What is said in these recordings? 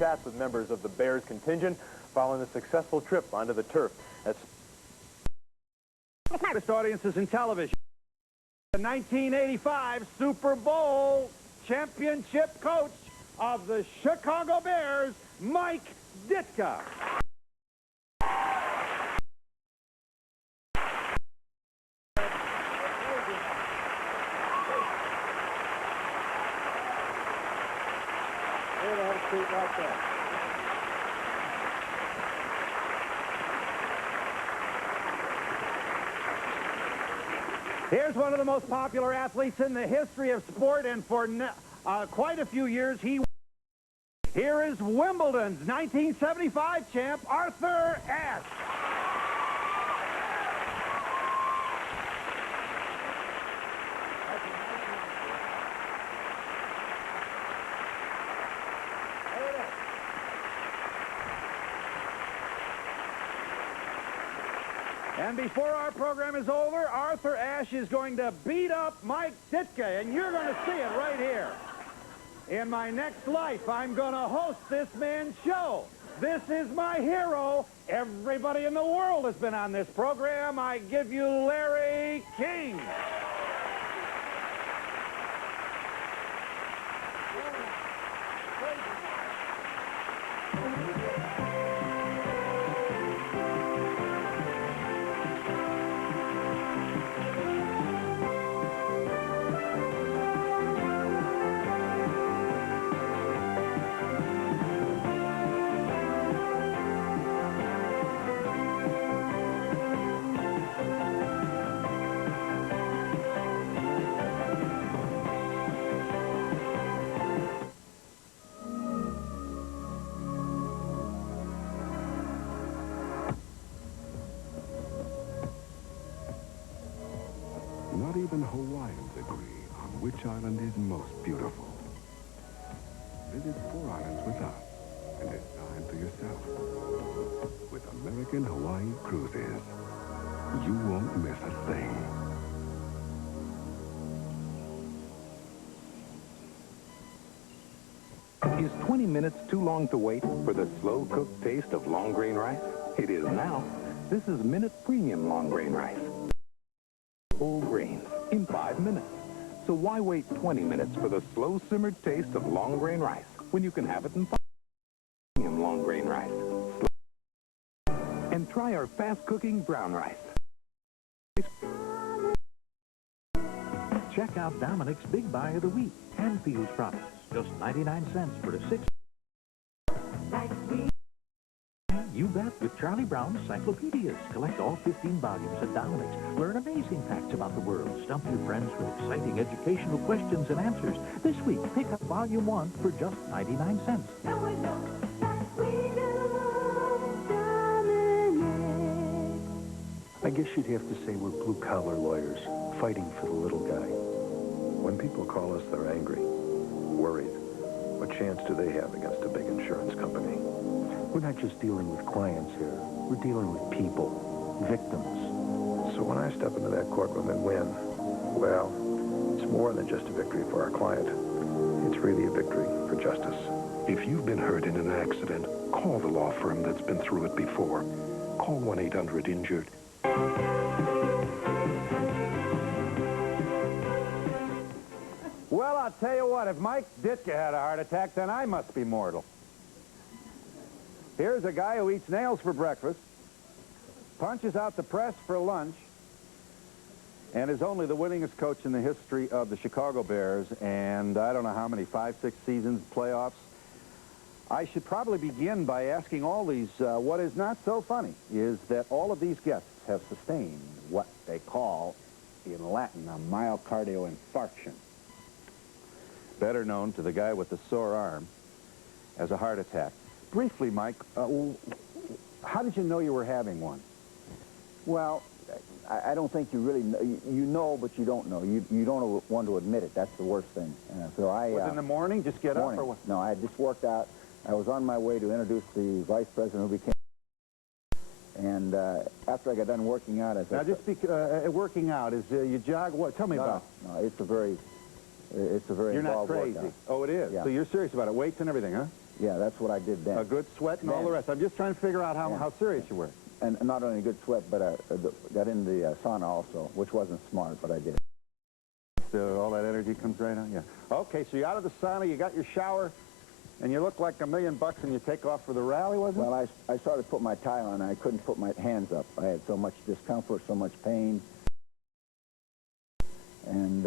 chats with members of the Bears contingent following a successful trip onto the turf. That's largest audiences in television. The 1985 Super Bowl championship coach of the Chicago Bears, Mike Ditka. Like that. Here's one of the most popular athletes in the history of sport, and for quite a few years, here is Wimbledon's 1975 champ, Arthur Ashe. And before our program is over, Arthur Ashe is going to beat up Mike Ditka, and you're going to see it right here. In my next life, I'm going to host this man's show. This is my hero. Everybody in the world has been on this program. I give you Larry King. Not even Hawaiians agree on which island is most beautiful. Visit 4 islands with us and decide for yourself. With American Hawaii Cruises, you won't miss a thing. Is 20 minutes too long to wait for the slow-cooked taste of long grain rice? It is now. This is Minute Premium long grain rice. Whole grains in 5 minutes. So why wait 20 minutes for the slow-simmered taste of long grain rice when you can have it in 5 premium long grain rice? And try our fast-cooking brown rice. Check out Dominic's Big Buy of the Week. Canfield's products, just 99 cents for the 6. You bet, with Charlie Brown's Cyclopedias. Collect all 15 volumes at Dominic's. Learn amazing facts about the world. Stump your friends with exciting educational questions and answers. This week, pick up Volume 1 for just 99 cents. I guess you'd have to say we're blue-collar lawyers, fighting for the little guy. When people call us, they're angry, worried. What chance do they have against a big insurance company? We're not just dealing with clients here. We're dealing with people, victims. So when I step into that courtroom and win, well, it's more than just a victory for our client. It's really a victory for justice. If you've been hurt in an accident, call the law firm that's been through it before. Call 1-800-INJURED. Well, I'll tell you what, if Mike Ditka had a heart attack, then I must be mortal. Here's a guy who eats nails for breakfast, punches out the press for lunch, and is only the winningest coach in the history of the Chicago Bears, and I don't know how many, 5, 6 seasons, playoffs. I should probably begin by asking all these, what is not so funny is that all of these guests have sustained what they call, in Latin, a myocardial infarction, better known to the guy with the sore arm as a heart attack. Briefly, Mike, how did you know you were having one? Well, I don't think you really know. You know, but you don't know. You don't want to admit it. That's the worst thing. Was in the morning? Just get up or what? No, I had just worked out. I was on my way to introduce the vice president who became... And after I got done working out, I said... Now, just working out, is you jog? What? Tell me about it. No, it's a very You're not involved crazy. workout. Oh, it is? Yeah. So you're serious about it. Weights and everything, huh? Yeah, that's what I did then. A good sweat and all Then. the rest. I'm just trying to figure out how serious you were. And not only a good sweat, but I got in the sauna also, which wasn't smart, but I did. All that energy comes right out, yeah. Okay, so you're out of the sauna, you got your shower, and you look like $1 million and you take off for the rally, wasn't it? Well, I started to put my tie on, and I couldn't put my hands up. I had so much discomfort, so much pain. And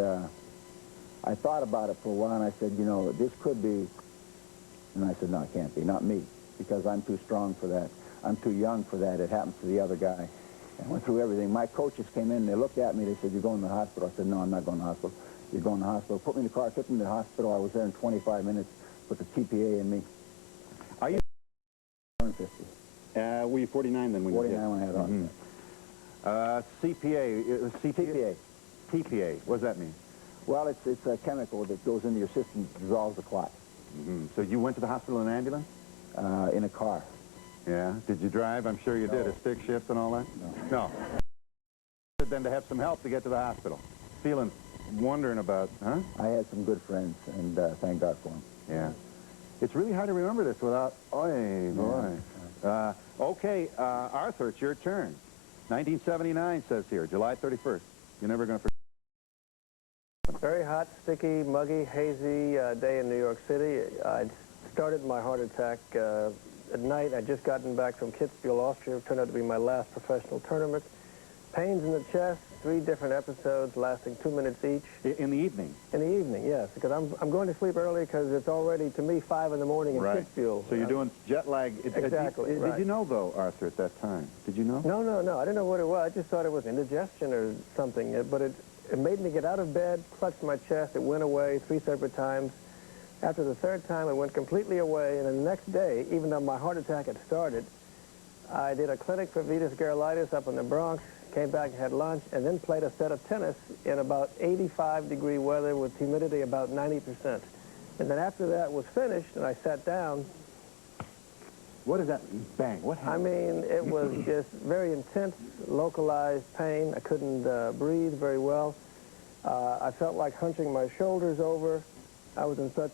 I thought about it for a while, and I said, you know, this could be. And I said, no, it can't be, not me, because I'm too strong for that. I'm too young for that. It happened to the other guy. I went through everything. My coaches came in, they looked at me, they said, you're going to the hospital. I said, no, I'm not going to the hospital. You're going to the hospital. Put me in the car, took me to the hospital. I was there in 25 minutes, put the TPA in me. Are you? 150. Were you 49 then when 49 when I had on. CPA, TPA. TPA, what does that mean? Well, it's a chemical that goes into your system, dissolves the clot. So you went to the hospital in an ambulance? In a car. Yeah. Did you drive? I'm sure you did. A stick shift and all that? No. Then to have some help to get to the hospital. Feeling, wondering about, huh? I had some good friends, and thank God for them. Yeah. It's really hard to remember this without, oy, boy. Okay, Arthur, it's your turn. 1979 says here, July 31st. You're never going to forget. Very hot, sticky, muggy, hazy day in New York City. I'd started my heart attack at night. I'd just gotten back from Kitzbühel, Austria. It turned out to be my last professional tournament. Pains in the chest, 3 different episodes lasting 2 minutes each. In the evening? In the evening, yes, because I'm going to sleep early because it's already, to me, 5 in the morning in Kitzbühel. So you're doing jet lag. Exactly, Did you know, though, Arthur, at that time? Did you know? No. I didn't know what it was. I just thought it was indigestion or something. But it made me get out of bed, clutched my chest. It went away 3 separate times. After the 3rd time, it went completely away. And then the next day, even though my heart attack had started, I did a clinic for venous garlitis up in the Bronx, came back and had lunch, and then played a set of tennis in about 85-degree weather with humidity about 90%. And then after that was finished, and I sat down. What is that? Bang. What happened? I mean, it was just very intense, localized pain. I couldn't breathe very well. I felt like hunching my shoulders over. I was in such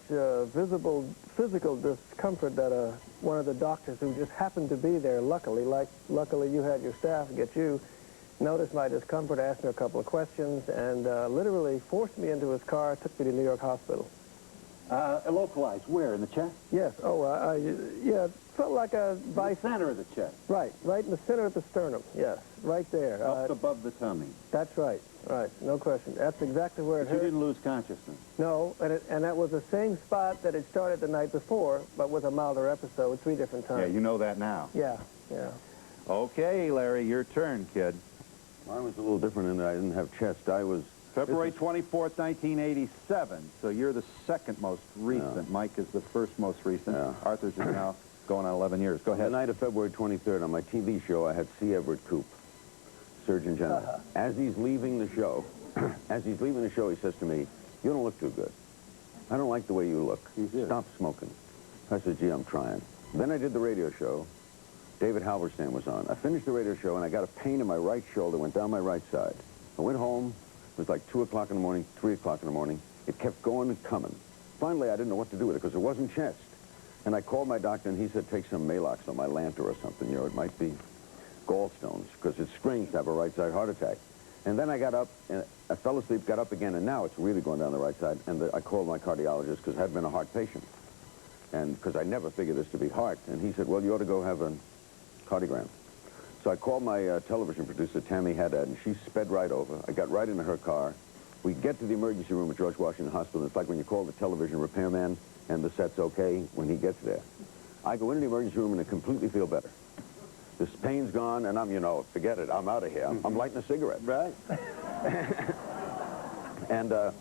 visible physical discomfort that one of the doctors who just happened to be there, luckily you had your staff get you, noticed my discomfort, asked me a couple of questions, and literally forced me into his car, took me to New York Hospital. Localized. Where? In the chest? Yes. Yeah, it felt like a vice. The center of the chest. Right in the center of the sternum. Yes, right there. Up above the tummy. That's right. Right, no question. That's exactly where it hurt. You didn't lose consciousness. No, and that was the same spot that it started the night before, but with a milder episode 3 different times. Yeah, you know that now. Yeah. Okay, Larry, your turn, kid. Mine was a little different in that I didn't have chest. I was... February 24th, 1987. So you're the 2nd most recent. Yeah. Mike is the 1st most recent. Yeah. Arthur's is now going on 11 years. Go ahead. The night of February 23rd, on my TV show, I had C. Everett Koop, Surgeon General. As he's leaving the show, he says to me, "You don't look too good. I don't like the way you look. Stop smoking." I said, "Gee, I'm trying." Then I did the radio show. David Halberstam was on. I finished the radio show, and I got a pain in my right shoulder, went down my right side. I went home. It was like 2 o'clock in the morning, 3 o'clock in the morning. It kept going and coming. Finally, I didn't know what to do with it because it wasn't chest. And I called my doctor, and he said, take some Maalox on my Lanter or something. You know, it might be gallstones because it's strange to have a right-side heart attack. And then I got up, and I fell asleep, got up again, and now it's really going down the right side. And I called my cardiologist because I had been a heart patient. And because I never figured this to be heart. And he said, well, you ought to go have a cardiogram. So I called my television producer, Tammy Haddad, and she sped right over. I got right into her car. We get to the emergency room at George Washington Hospital. It's like when you call the television repairman and the set's okay when he gets there. I go into the emergency room and I completely feel better. This pain's gone, and I'm, you know, forget it. I'm out of here. I'm lighting a cigarette. Right. And a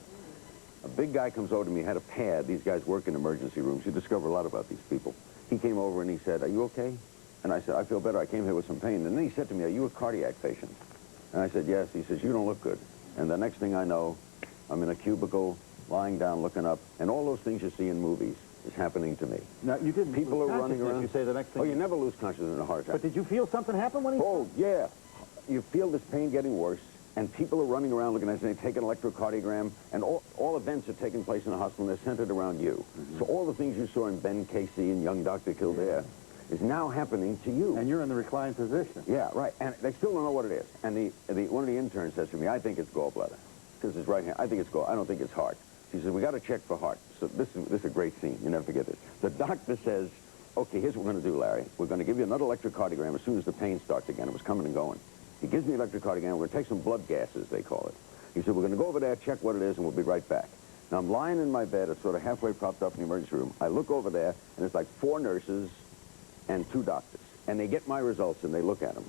big guy comes over to me, had a pad. These guys work in emergency rooms. You discover a lot about these people. He came over and he said, "Are you okay?" And I said, "I feel better. I came here with some pain." And then he said to me, "Are you a cardiac patient?" And I said, "Yes." He says, "You don't look good." And the next thing I know, I'm in a cubicle, lying down, looking up, and all those things you see in movies is happening to me. Now, you didn't People lose are running consciousness, around. You say the next thing. Oh, you never lose consciousness in a heart attack. But did you feel something happen when he... Oh, yeah. You feel this pain getting worse, and people are running around looking at it, and they take an electrocardiogram, and all events are taking place in the hospital, and they're centered around you. So all the things you saw in Ben Casey and young Dr. Kildare is now happening to you. And you're in the reclined position. Yeah, right. And they still don't know what it is. And one of the interns says to me, I think it's gallbladder. Because it's right here. I think it's I don't think it's heart. She says, we got to check for heart. So this is a great scene. You never forget this. The doctor says, okay, here's what we're going to do, Larry. We're going to give you another electrocardiogram as soon as the pain starts again. It was coming and going. He gives me electrocardiogram. We're going to take some blood gases, they call it. He said, we're going to go over there, check what it is, and we'll be right back. Now, I'm lying in my bed. It's sort of halfway propped up in the emergency room. I look over there, and it's like 4 nurses and 2 doctors. And they get my results, and they look at them.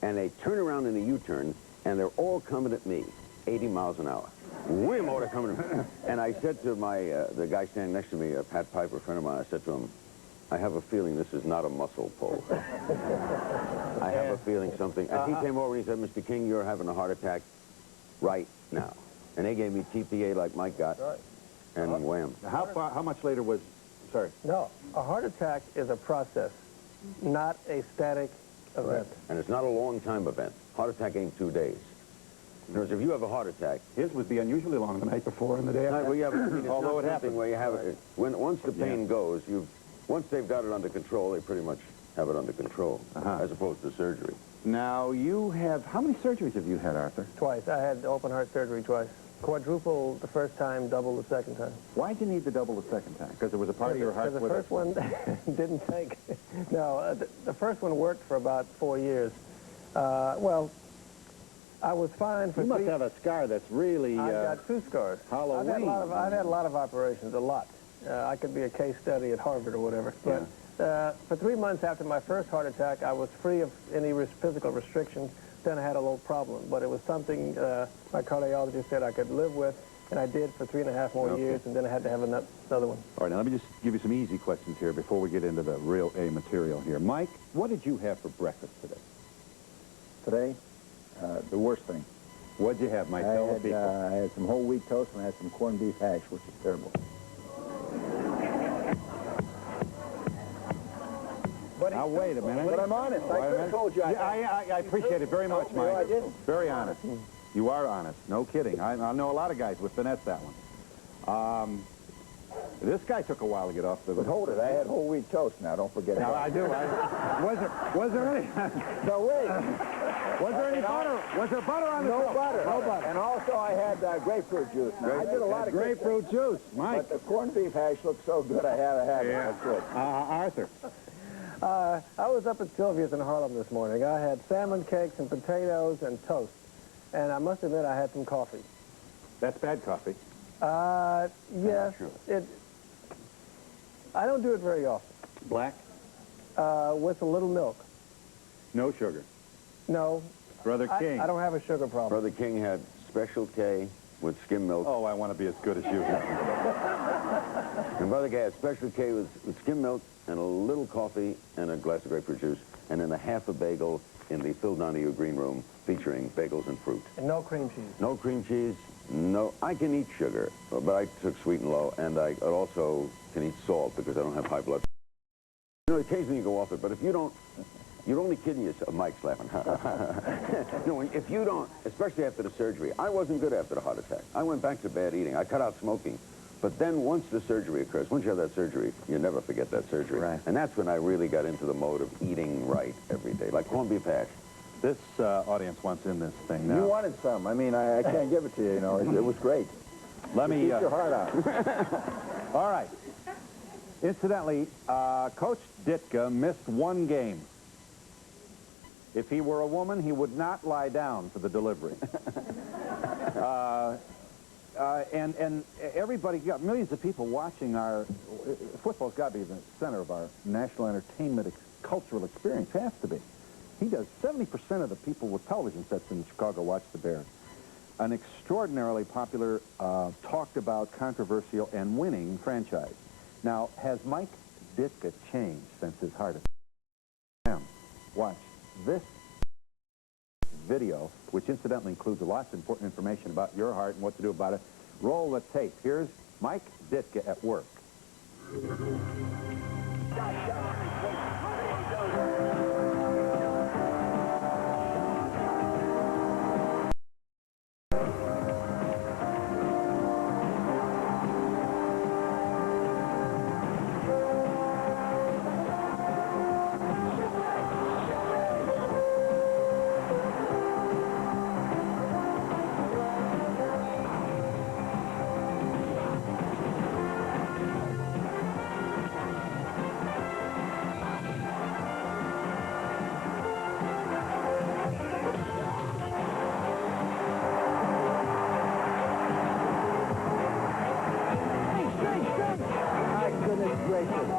And they turn around in a U-turn, and they're all coming at me, 80 miles an hour. Way more they're coming at me. And I said to the guy standing next to me, Pat Piper, a friend of mine, I said to him, I have a feeling this is not a muscle pull. I have a feeling something. And he came over and he said, Mr. King, you're having a heart attack right now. And they gave me TPA like Mike got, and wham. How much later was, sorry? No, a heart attack is a process, not a static event. Right. And it's not a long time event. Heart attack ain't 2 days. In other words, if you have a heart attack... His would be unusually long the night before and the day after. Well, you have, Although it happens. Where you have it, once the pain goes, once they've got it under control, they pretty much have it under control, as opposed to surgery. Now, you have, how many surgeries have you had, Arthur? Twice. I had open heart surgery twice. Quadruple the first time, double the second time. Why'd you need the double the second time? Because it was a part of your heart? Because the first one didn't take. No, the first one worked for about 4 years. Well, I was fine for You must have a scar that's really... I've got 2 scars. Halloween. I've had a lot of operations, a lot. I could be a case study at Harvard or whatever. But for 3 months after my first heart attack, I was free of any physical restrictions. Then I had a little problem. But it was something my cardiologist said I could live with, and I did for 3.5 more years, and then I had to have another one. All right, now let me just give you some easy questions here before we get into the real A material here. Mike, what did you have for breakfast today? Today, the worst thing. What'd you have, Mike? I had some whole wheat toast and I had some corned beef hash, which is terrible. Now, wait a minute. But I'm honest. I could have told you. I appreciate it very much, Mike. No, I didn't. Very honest. You are honest. No kidding. I know a lot of guys would finesse that one. This guy took a while to get off the... But hold it. I had whole wheat toast now. Don't forget it. Now, I do. Was there any... No, wait. Was there any butter? Was there butter on the No toast? butter. No butter. And also I had grapefruit juice. Now, I did a lot of grapefruit juice, Mike. But the corned beef hash looked so good I had to have it. That's good. Arthur. I was up at Sylvia's in Harlem this morning. I had salmon cakes and potatoes and toast. And I must admit I had some coffee. That's bad coffee. Yes. Sure. I don't do it very often. Black? With a little milk. No sugar. No. Brother King. I don't have a sugar problem. Brother King had Special K with skim milk. Oh, I want to be as good as you. And Brother King had Special K with skim milk and a little coffee and a glass of grapefruit juice, and then a half a bagel in the Phil Donahue green room featuring bagels and fruit. And no cream cheese. No cream cheese. No, I can eat sugar, but I took sweet and low, and I also can eat salt because I don't have high blood. You know, occasionally you go off it, but if you don't, you're only kidding yourself. Mike's laughing. No, if you don't, especially after the surgery, I wasn't good after the heart attack. I went back to bad eating. I cut out smoking. But then once the surgery occurs, once you have that surgery, you never forget that surgery. Right. And that's when I really got into the mode of eating right every day, like corned beef hash. This audience wants in this thing now. You wanted some. I mean, I can't give it to you, you know. It was great. Let me... Keep your heart out. All right. Incidentally, Coach Ditka missed 1 game. If he were a woman, he would not lie down for the delivery. And everybody, got millions of people watching our... Football's got to be the center of our national entertainment cultural experience. Has to be. He does. 70% of the people with television sets in Chicago watch the Bears. An extraordinarily popular, talked about, controversial, and winning franchise. Now, has Mike Ditka changed since his heart attack? Watch this video, which incidentally includes lots of important information about your heart and what to do about it. Roll the tape. Here's Mike Ditka at work. racing.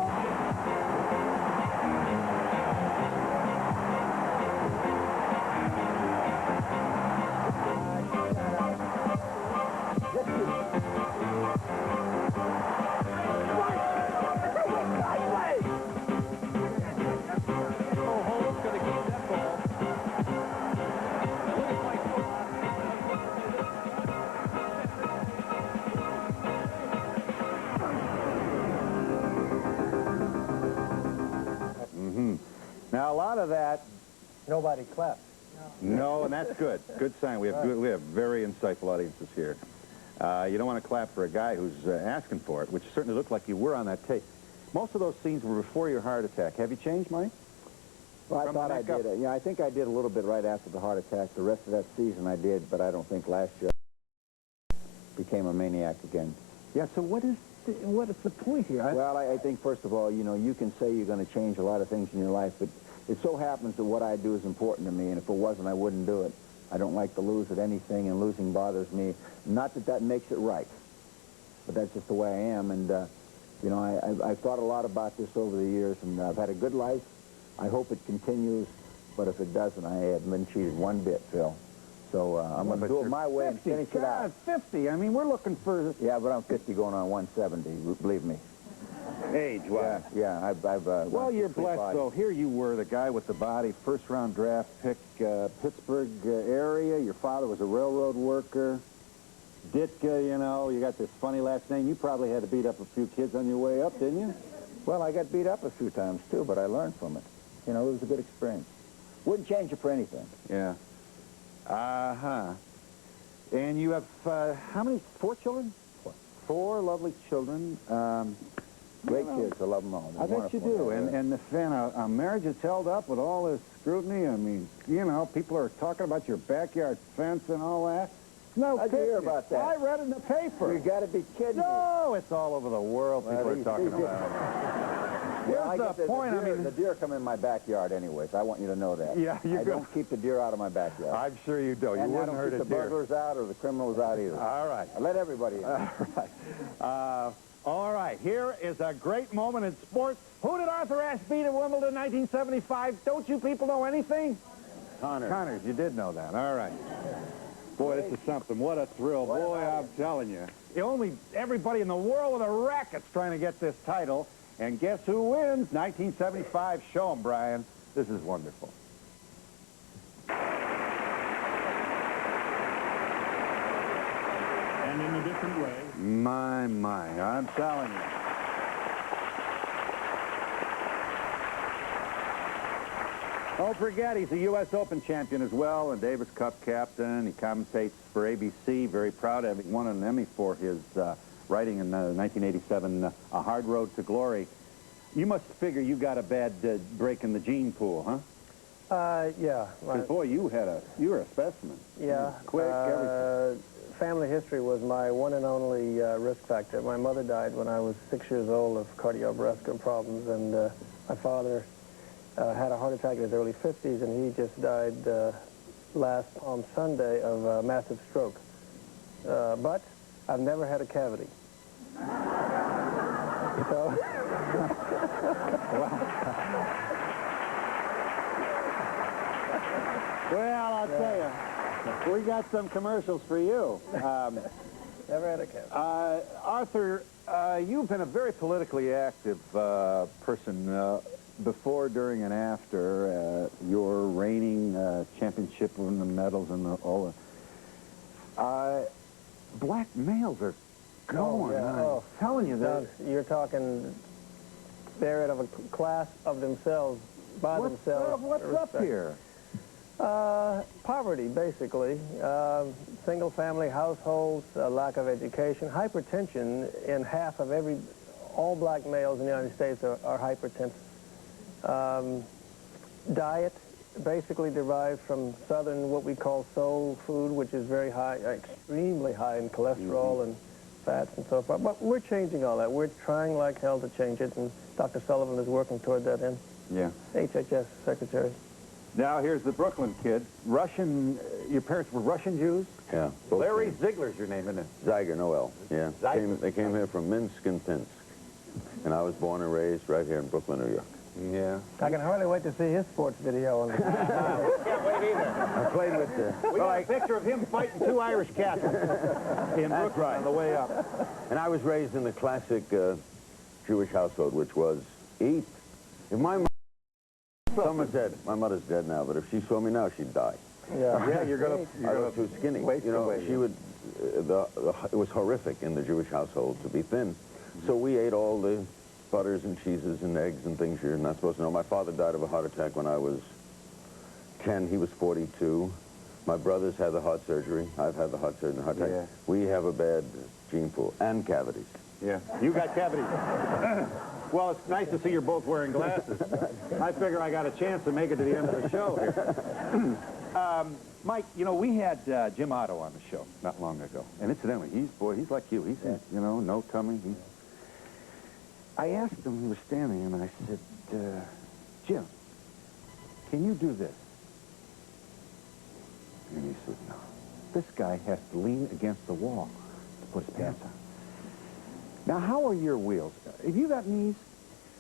Now, a lot of that, Nobody clapped. no, and that's good. Good sign. We have very insightful audiences here. You don't want to clap for a guy who's asking for it, which certainly looked like you were on that tape. Most of those scenes were before your heart attack. Have you changed, Mike? Well, I thought I did. Yeah, I think I did a little bit right after the heart attack. The rest of that season I did, but I don't think last year I became a maniac again. Yeah, so what is the point here? Well, I think, first of all, you know, you can say you're going to change a lot of things in your life, but it so happens that what I do is important to me, and if it wasn't, I wouldn't do it. I don't like to lose at anything, and losing bothers me. Not that that makes it right, but that's just the way I am, and, you know, I've thought a lot about this over the years, and I've had a good life. I hope it continues, but if it doesn't, I haven't been cheated one bit, Phil. So I'm going to do it my way and finish it out. 50. I mean, we're looking for... Yeah, but I'm 50 going on 170, believe me. Age-wise. Yeah, I've well, you're blessed, though. Here you were, the guy with the body, first-round draft pick, Pittsburgh area. Your father was a railroad worker. Ditka, you know, you got this funny last name. You probably had to beat up a few kids on your way up, didn't you? Well, I got beat up a few times, too, but I learned from it. You know, it was a good experience. Wouldn't change it for anything. Yeah. Uh-huh. And you have, how many? 4 children? 4 lovely children. Great kids. I love them all. I bet you do. And a marriage that's held up with all this scrutiny. I mean, you know, people are talking about your backyard fence and all that. No, I hear about that. I read in the paper. You got to be kidding me. No, it's all over the world. People are talking about it. Well, Here's the point. I mean, the deer come in my backyard anyways. I want you to know that. Yeah, I don't keep the deer out of my backyard. I'm sure you don't. And You I wouldn't don't hurt keep a the deer. burglars out or the criminals out either. All right. I let everybody in. All right. All right. Here is a great moment in sports. Who did Arthur Ashe beat at Wimbledon 1975? Don't you people know anything? Connors. You did know that. All right. Boy, this is something. What a thrill. Boy, I'm telling you. Everybody in the world with a racket's trying to get this title. And guess who wins? 1975. Show 'em, Brian. This is wonderful. And in a different way. My, I'm telling you. Don't forget, he's a U.S. Open champion as well, and Davis Cup captain. He commentates for ABC. Very proud of having won an Emmy for his writing in 1987, A Hard Road to Glory. You must figure you got a bad break in the gene pool, huh? Yeah. Because, boy, you were a specimen. Yeah. Quick, everything. Family history was my one and only risk factor. My mother died when I was 6 years old of cardiovascular problems, and my father had a heart attack in his early 50s, and he just died last Palm Sunday of a massive stroke. But I've never had a cavity. So... Well, I'll tell you, we got some commercials for you. Never had a cavity. Arthur, you've been a very politically active person before, during, and after your reigning championship and the medals and all that. Black males are going. I'm telling you that. You're talking, they're out of a class of themselves, by themselves. What's up here? Poverty, basically. Single-family households, lack of education, hypertension. In half of all black males in the United States are hypertensive. Diet, basically derived from southern, what we call soul food, which is very high, extremely high in cholesterol and fats and so forth. But we're changing all that. We're trying like hell to change it, and Dr. Sullivan is working toward that end. Yeah. HHS Secretary. Now, here's the Brooklyn kid. Russian, your parents were Russian Jews? Yeah. Larry Ziegler's your name, isn't it? Zeiger, Noel. Yeah. Zeiger. They came here from Minsk and Pinsk. And I was born and raised right here in Brooklyn, New York. Yeah. I can hardly wait to see his sports video on the Can't wait either. I played with We got a picture of him fighting 2 Irish cats in Brooklyn on the way up. And I was raised in the classic Jewish household, which was eat. If my mother, someone said, my mother's dead now, but if she saw me now, she'd die. Yeah, I was too skinny. You know, she would, it was horrific in the Jewish household to be thin. So we ate all the butters and cheeses and eggs and things you're not supposed to know. My father died of a heart attack when I was 10. He was 42. My brothers had the heart surgery. I've had the heart surgery and heart attack. Yeah. We have a bad gene pool and cavities. Yeah, you got cavities. Well, it's nice to see you're both wearing glasses. I figure I got a chance to make it to the end of the show here. Mike, you know, we had Jim Otto on the show not long ago. And incidentally, he's like you. He's, you know, no tummy. I asked him, he was standing, and I said, Jim, can you do this? And he said, no. This guy has to lean against the wall to put his pants on. Now, how are your wheels? Have you got knees?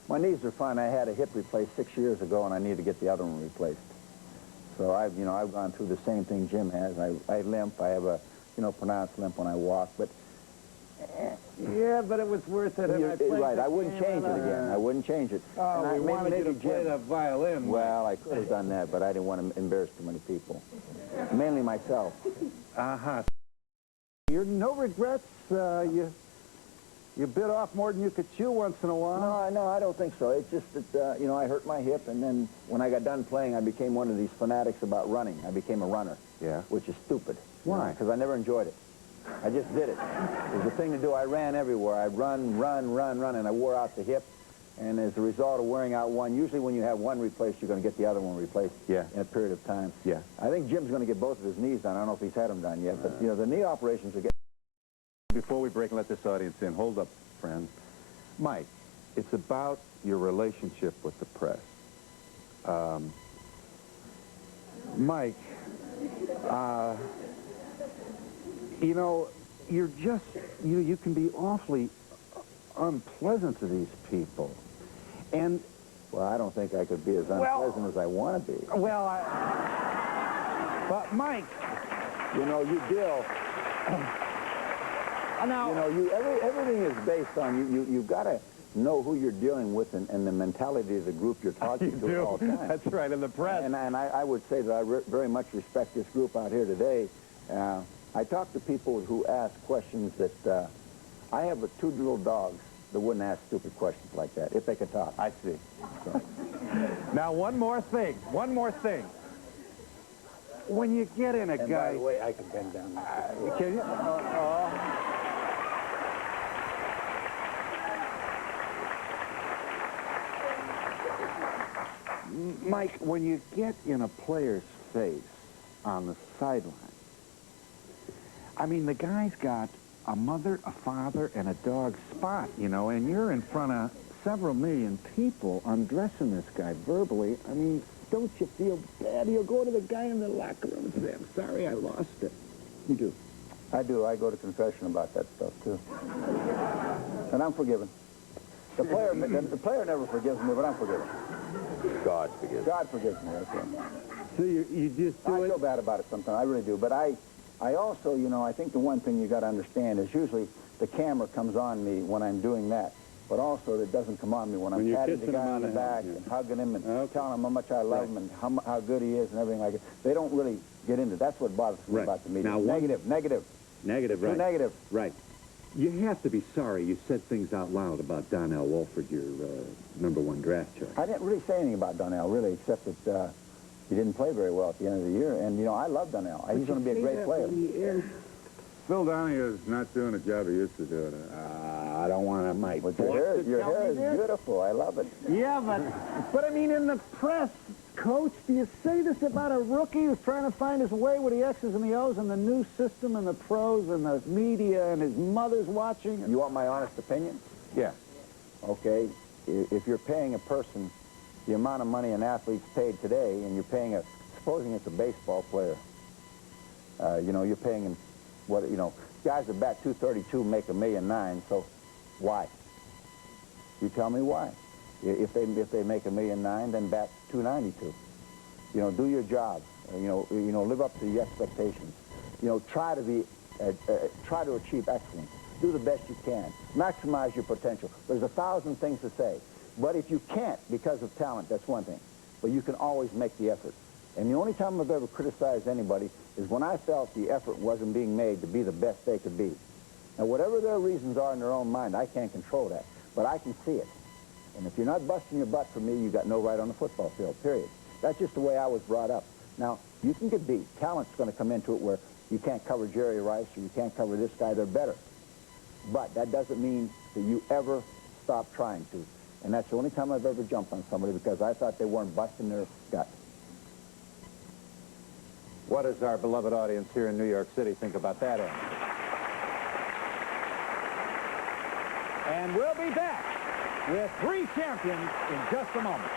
My knees are fine. I had a hip replaced 6 years ago, and I need to get the other one replaced. So I've gone through the same thing Jim has. I limp. I have a, pronounced limp when I walk, but... Yeah, but it was worth it. You're right. I wouldn't change it again. I wouldn't change it. Oh, and we wanted you to play the violin. Well, I could have done that, but I didn't want to embarrass too many people. Mainly myself. Uh-huh. You're no regrets? You bit off more than you could chew once in a while? No, I don't think so. It's just that, I hurt my hip, and then when I got done playing, I became one of these fanatics about running. I became a runner. Yeah. Which is stupid. Why? Because I never enjoyed it. I just did it. It was a thing to do. I ran everywhere. I'd run, and I wore out the hip. And as a result of wearing out one, usually when you have one replaced, you're going to get the other one replaced in a period of time. Yeah. I think Jim's going to get both of his knees done. I don't know if he's had them done yet, but, the knee operations are getting... Before we break and let this audience in, hold up, friends. Mike, it's about your relationship with the press. Mike, you're just, you can be awfully unpleasant to these people. And... Well, I don't think I could be as unpleasant as I want to be. Well, but Mike... you deal... Now, everything is based on you've got to know who you're dealing with and the mentality of the group you're talking to at all times. That's right, in the press. And I would say that I very much respect this group out here today. I talk to people who ask questions that I have 2 little dogs that wouldn't ask stupid questions like that if they could talk. I see. So. Now, one more thing. When you get in a guy... By the way, I can bend down. Can you? Mike, when you get in a player's face on the sideline, I mean, the guy's got a mother, a father, and a dog Spot, and you're in front of several million people undressing this guy verbally. I mean, don't you feel bad? You'll go to the guy in the locker room and say, I'm sorry I lost it. You do. I do. I go to confession about that stuff, too. And I'm forgiven. The player never forgives me, but I'm forgiven. God forgives. God forgives me, that's right. So you just do I feel bad about it sometimes. I really do. But I also, I think the one thing you got to understand is usually the camera comes on me when I'm doing that. But also, it doesn't come on me when I'm patting the guy on the back and hugging him and telling him how much I love him and how good he is and everything like it. They don't really get into it. That's what bothers me about the media. Now, negative. Negative, Too right. negative. Right. You have to be sorry you said things out loud about Donahue Wolford, your #1 draft choice. I didn't really say anything about Donahue, really, except that he didn't play very well at the end of the year. And, I love Donahue. He's going to be a great player. Phil Donahue is not doing the job he used to do. I don't want to, Mike. But your hair is beautiful. I love it. Yeah, but I mean, in the press, Coach, do you say this about a rookie who's trying to find his way with the X's and the O's and the new system and the pros and the media and his mother's watching? You want my honest opinion? Yeah. Okay. If you're paying a person the amount of money an athlete's paid today, and you're paying supposing it's a baseball player, you're paying him guys that bat 232 make $1.9 million, so why? You tell me why. If they make $1.9 million, then bat .292. You know, do your job. You know, live up to the expectations. You know, try to achieve excellence. Do the best you can. Maximize your potential. There's 1,000 things to say. But if you can't because of talent, that's one thing. But you can always make the effort. And the only time I've ever criticized anybody is when I felt the effort wasn't being made to be the best they could be. Now, whatever their reasons are in their own mind, I can't control that. But I can see it. And if you're not busting your butt for me, you got no right on the football field, period. That's just the way I was brought up. Now, you can get beat. Talent's going to come into it where you can't cover Jerry Rice or you can't cover this guy. They're better. But that doesn't mean that you ever stop trying to. And that's the only time I've ever jumped on somebody because I thought they weren't busting their gut. What does our beloved audience here in New York City think about that end? And we'll be back with 3 champions in just a moment.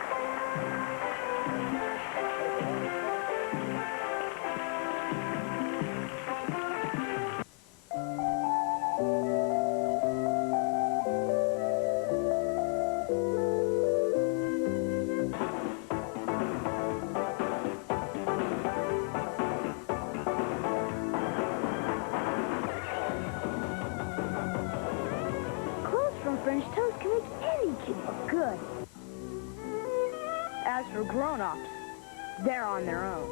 French toast can make any kid look good. As for grown-ups, they're on their own.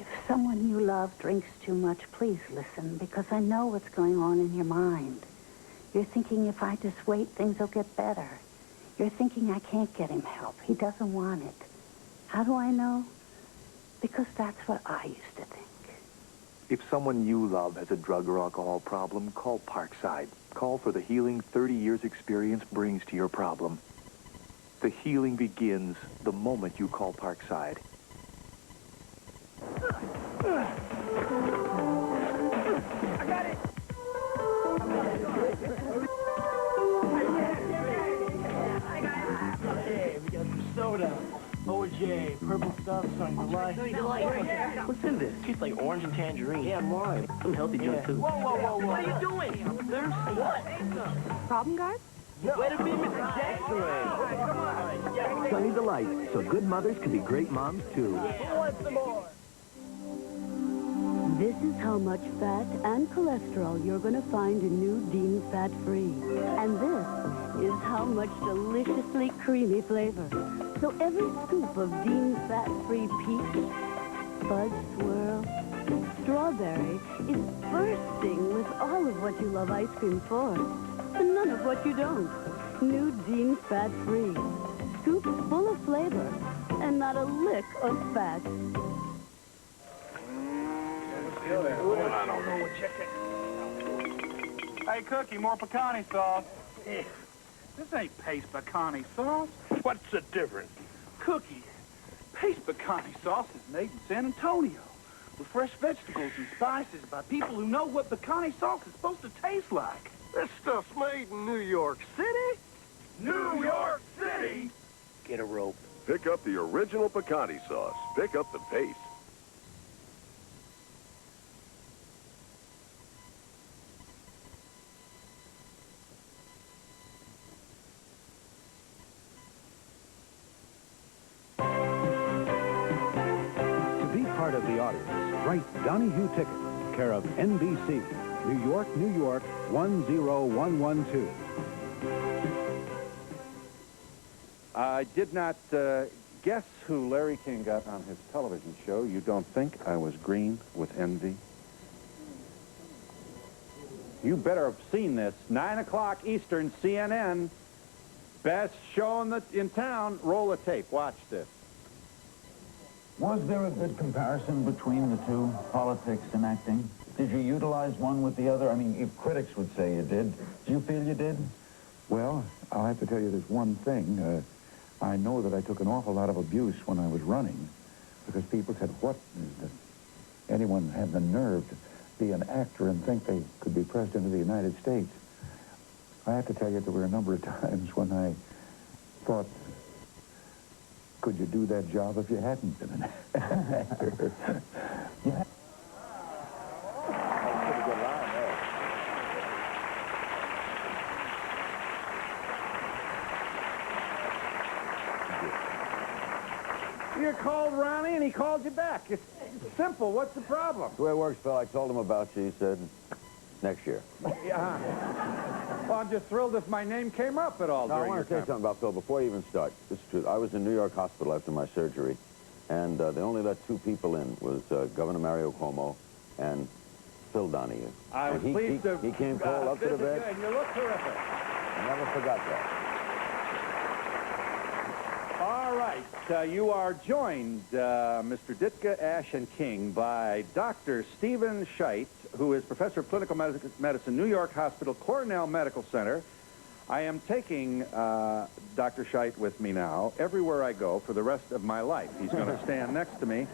If someone you love drinks too much, please listen, because I know what's going on in your mind. You're thinking if I just wait, things will get better. You're thinking I can't get him help. He doesn't want it. How do I know? Because that's what I used to think. If someone you love has a drug or alcohol problem, call Parkside. Call for the healing 30 years experience brings to your problem. The healing begins the moment you call Parkside. I got it. Hey, we got some soda. OJ, purple stuff, some delight. What's in this? Tastes like orange and tangerine. Yeah, and lime. Some healthy junk, too. Whoa, whoa, whoa, whoa. What are you doing? I'm thirsty. What? Problem, guys? Way to be Mr. Jackson. Come on. Sunny Delight, so good mothers can be great moms, too. Who wants some more? This is how much fat and cholesterol you're going to find in new Dean Fat Free. And this is how much deliciously creamy flavor. So every scoop of Dean Fat Free peach, fudge swirl, strawberry is bursting with all of what you love ice cream for, and none of what you don't. New Dean Fat Free. Scoops full of flavor and not a lick of fat. I don't know what chicken. Hey, Cookie, more pecani sauce. This ain't paste pecani sauce. What's the difference? Cookie, paste pecani sauce is made in San Antonio with fresh vegetables and spices by people who know what pecani sauce is supposed to taste like. This stuff's made in New York City? New York City? Get a rope. Pick up the original pecani sauce. Pick up the paste. Part of the audience, write Donahue ticket, care of NBC, New York, New York, 10112. I did not guess who Larry King got on his television show. You don't think I was green with envy? You better have seen this. 9 o'clock Eastern, CNN. Best show in town. Roll the tape. Watch this. Was there a good comparison between the two, politics and acting? Did you utilize one with the other? I mean, if critics would say you did, do you feel you did? Well, I'll have to tell you this one thing. I know that I took an awful lot of abuse when I was running because people said, what does anyone have the nerve to be an actor and think they could be president of the United States? I have to tell you there were a number of times when I thought, could you do that job if you hadn't been an actor? Yeah. You called Ronnie and he called you back. It's simple. What's the problem? That's the way it works, Phil. I told him about you. He said, next year. Yeah. Well, I'm just thrilled if my name came up at all Now, I during your want to say time. something about Phil before you even start. This is true. I was in New York Hospital after my surgery, and they only let 2 people in. Was Governor Mario Cuomo and Phil Donahue. I was And pleased to he came cold up to the visit bed. you, and you look terrific. I never forgot that. All right, you are joined, Mr. Ditka, Ash, and King, by Dr. Stephen Scheidt, who is Professor of Clinical Medicine, New York Hospital, Cornell Medical Center. I am taking Dr. Scheidt with me now everywhere I go for the rest of my life. He's going to stand next to me.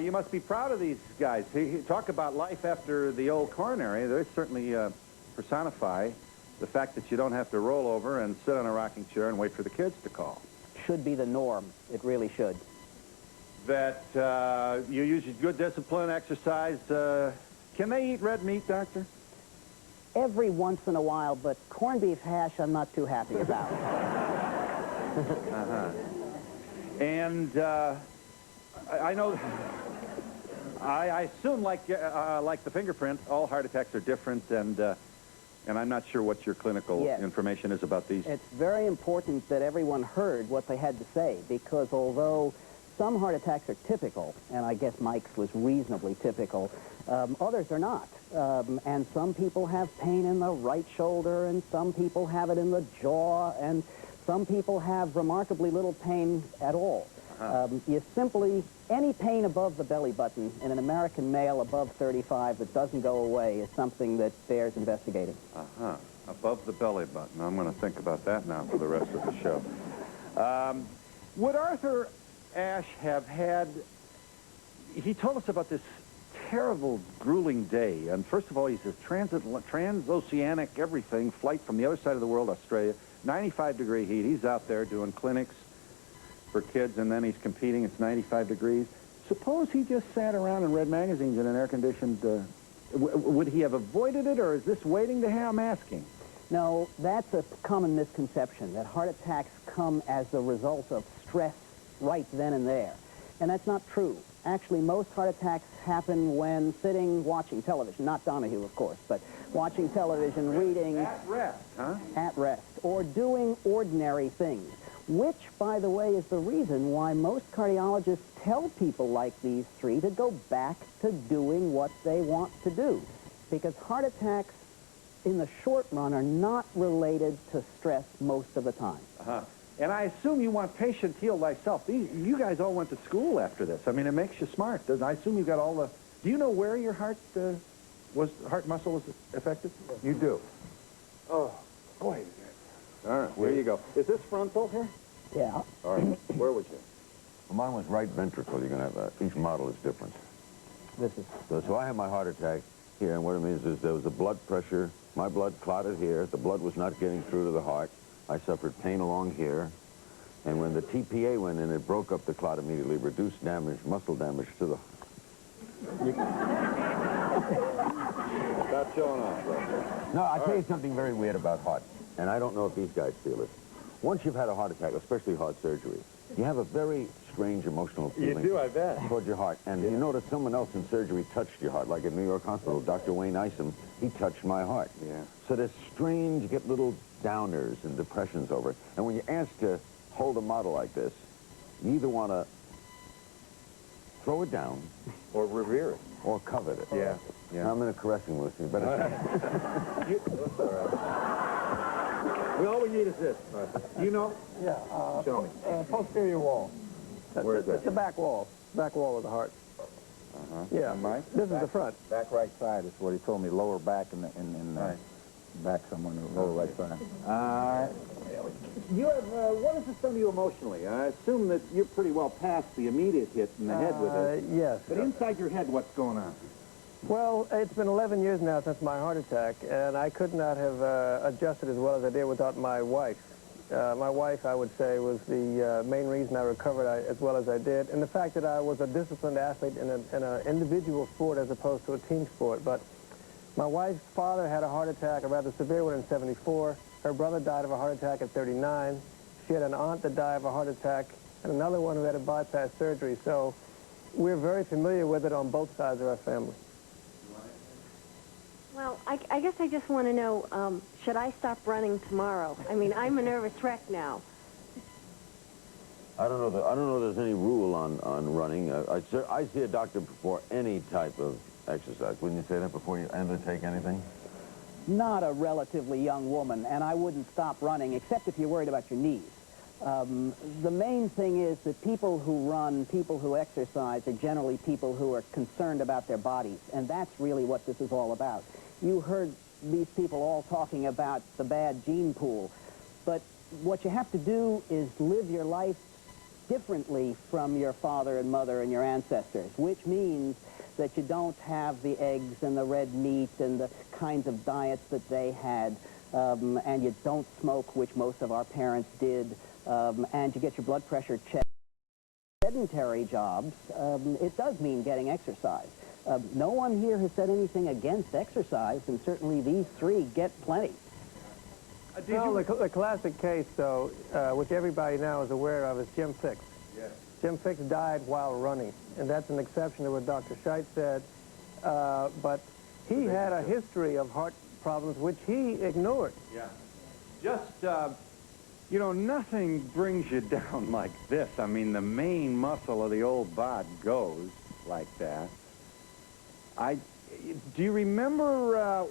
You must be proud of these guys. Talk about life after the old coronary. They certainly personify the fact that you don't have to roll over and sit on a rocking chair and wait for the kids to call. Should be the norm. It really should. That you use good discipline, exercise. Can they eat red meat, Doctor? Every once in a while, but corned beef hash I'm not too happy about. And I know, I assume like the fingerprint, all heart attacks are different, and I'm not sure what your clinical information is about these. It's very important that everyone heard what they had to say, because although some heart attacks are typical, and I guess Mike's was reasonably typical, others are not. And some people have pain in the right shoulder, and some people have it in the jaw, and some people have remarkably little pain at all. You simply, any pain above the belly button in an American male above 35 that doesn't go away is something that bears investigating. Above the belly button. I'm going to think about that now for the rest of the show. Would Arthur Ashe have had... He told us about this terrible, grueling day. And first of all, he's a transoceanic everything, flight from the other side of the world, Australia, 95-degree heat. He's out there doing clinics for kids, and then he's competing. It's 95 degrees. Suppose he just sat around and read magazines in an air-conditioned... would he have avoided it, or is this waiting to happen? I'm asking. No, that's a common misconception, that heart attacks come as the result of stress right then and there. And that's not true. Actually, most heart attacks happen when sitting, watching television. Not Donahue, of course, but watching television, reading... At rest, huh? At rest. Or doing ordinary things. Which, by the way, is the reason why most cardiologists tell people like these 3 to go back to doing what they want to do. Because heart attacks, in the short run, are not related to stress most of the time. And I assume you want patient heal thyself. You guys all went to school after this. I mean, it makes you smart. I assume you got all the... Do you know where your heart muscle was affected? You do. Oh, boy. All right, there you go. Is this frontal here? Yeah. All right. Where was you? Well, mine was right ventricle. You're going to have that. Each model is different. This is... So I had my heart attack here, and what it means is there was a blood pressure. My blood clotted here. The blood was not getting through to the heart. I suffered pain along here. And when the TPA went in, it broke up the clot immediately, reduced damage, muscle damage to the... Stop showing off, though. No, I'll tell you something very weird about heart, and I don't know if these guys feel it. Once you've had a heart attack, especially heart surgery, you have a very strange emotional feeling. You do, I bet. Towards your heart. And you notice someone else in surgery touched your heart, like at New York Hospital, Dr. Wayne Isom, he touched my heart. Yeah. So there's strange, you get little downers and depressions over it. And when you're asked to hold a model like this, you either want to throw it down, or revere it, or covet it. Yeah. Now, I'm in a caressing mood, so you better... That's all right. All we need is this. You know? Yeah. Show me. Posterior wall. Where is that? It's the back wall. Back wall of the heart. Yeah. Mike? This is the front. Back right side is what he told me. Lower back in back somewhere in the lower right side. You have, what has this done to you emotionally? I assume that you're pretty well past the immediate hit in the head with it. Yes. But inside your head, what's going on? Well, it's been 11 years now since my heart attack, and I could not have adjusted as well as I did without my wife. My wife, I would say, was the main reason I recovered as well as I did, and the fact that I was a disciplined athlete in an individual sport as opposed to a team sport. But my wife's father had a heart attack, a rather severe one, in '74. Her brother died of a heart attack at 39. She had an aunt that died of a heart attack and another one who had a bypass surgery. So we're very familiar with it on both sides of our family. Well, I guess I just want to know, should I stop running tomorrow? I mean, I'm a nervous wreck now. I don't know there's any rule on running. I see a doctor before any type of exercise. Wouldn't you say that before you undertake anything? Not a relatively young woman, and I wouldn't stop running, except if you're worried about your knees. The main thing is that people who run, people who exercise, are generally people who are concerned about their bodies, and that's really what this is all about. You heard these people all talking about the bad gene pool, but what you have to do is live your life differently from your father and mother and your ancestors, which means that you don't have the eggs and the red meat and the kinds of diets that they had, and you don't smoke, which most of our parents did, and you get your blood pressure checked. Sedentary jobs, it does mean getting exercise. No one here has said anything against exercise, and certainly these three get plenty. Well, the classic case, though, which everybody now is aware of, is Jim Fix. Yes. Jim Fix died while running, and that's an exception to what Dr. Scheit said. But he had a history of heart problems, which he ignored. Yeah. Just, you know, nothing brings you down like this. I mean, the main muscle of the old bod goes like that. Do you remember,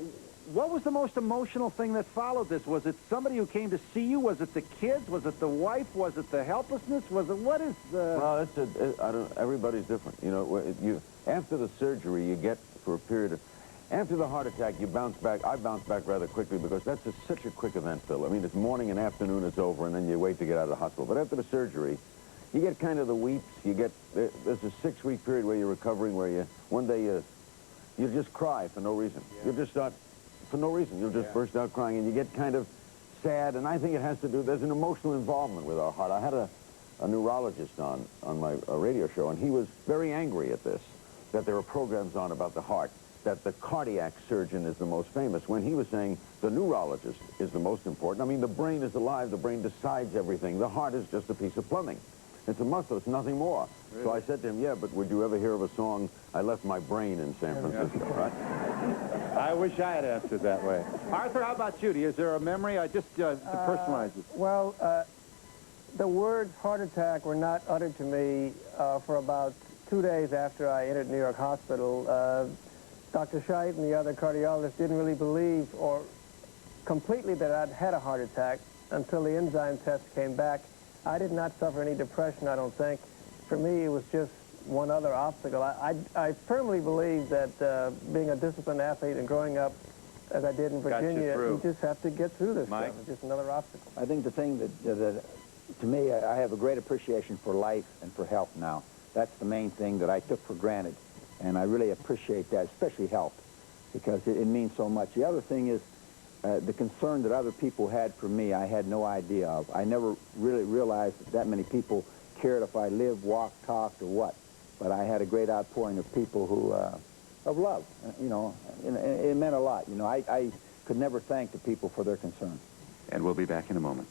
what was the most emotional thing that followed this? Was it somebody who came to see you? Was it the kids? Was it the wife? Was it the helplessness? Was it, what is the... Well, everybody's different. You know, after the surgery, you get, for a period of... After the heart attack, you bounce back. I bounce back rather quickly because that's such a quick event, Phil. I mean, it's morning and afternoon, it's over, and then you wait to get out of the hospital. But after the surgery, you get kind of the weeps. You get... There's a 6-week period where you're recovering, where one day you just cry for no reason. Yeah. You just start... For no reason. You'll just burst out crying, and you get kind of sad, and I think it has to do... There's an emotional involvement with our heart. I had a neurologist on my radio show, and he was very angry at this, that there are programs on about the heart, that the cardiac surgeon is the most famous, when he was saying the neurologist is the most important. I mean, the brain is alive. The brain decides everything. The heart is just a piece of plumbing. It's a muscle. It's nothing more. Really? So I said to him, yeah, but would you ever hear of a song, I Left My Brain in San Francisco, right? I wish I had answered that way. Arthur, how about you? Is there a memory? I just to personalize it. Well, the words heart attack were not uttered to me for about 2 days after I entered New York Hospital. Dr. Scheit and the other cardiologists didn't really believe or completely that I'd had a heart attack until the enzyme test came back. I did not suffer any depression, I don't think. For me, it was just one other obstacle. I firmly believe that being a disciplined athlete and growing up as I did in Virginia, you just have to get through this stuff. It's just another obstacle. I think the thing that to me, I have a great appreciation for life and for health now. That's the main thing that I took for granted, and I really appreciate that, especially health, because it means so much. The other thing is the concern that other people had for me, I had no idea of. I never really realized that many people cared if I lived, walked, talked, or what. But I had a great outpouring of people who, of love, you know, and it meant a lot. You know, I could never thank the people for their concern. And we'll be back in a moment.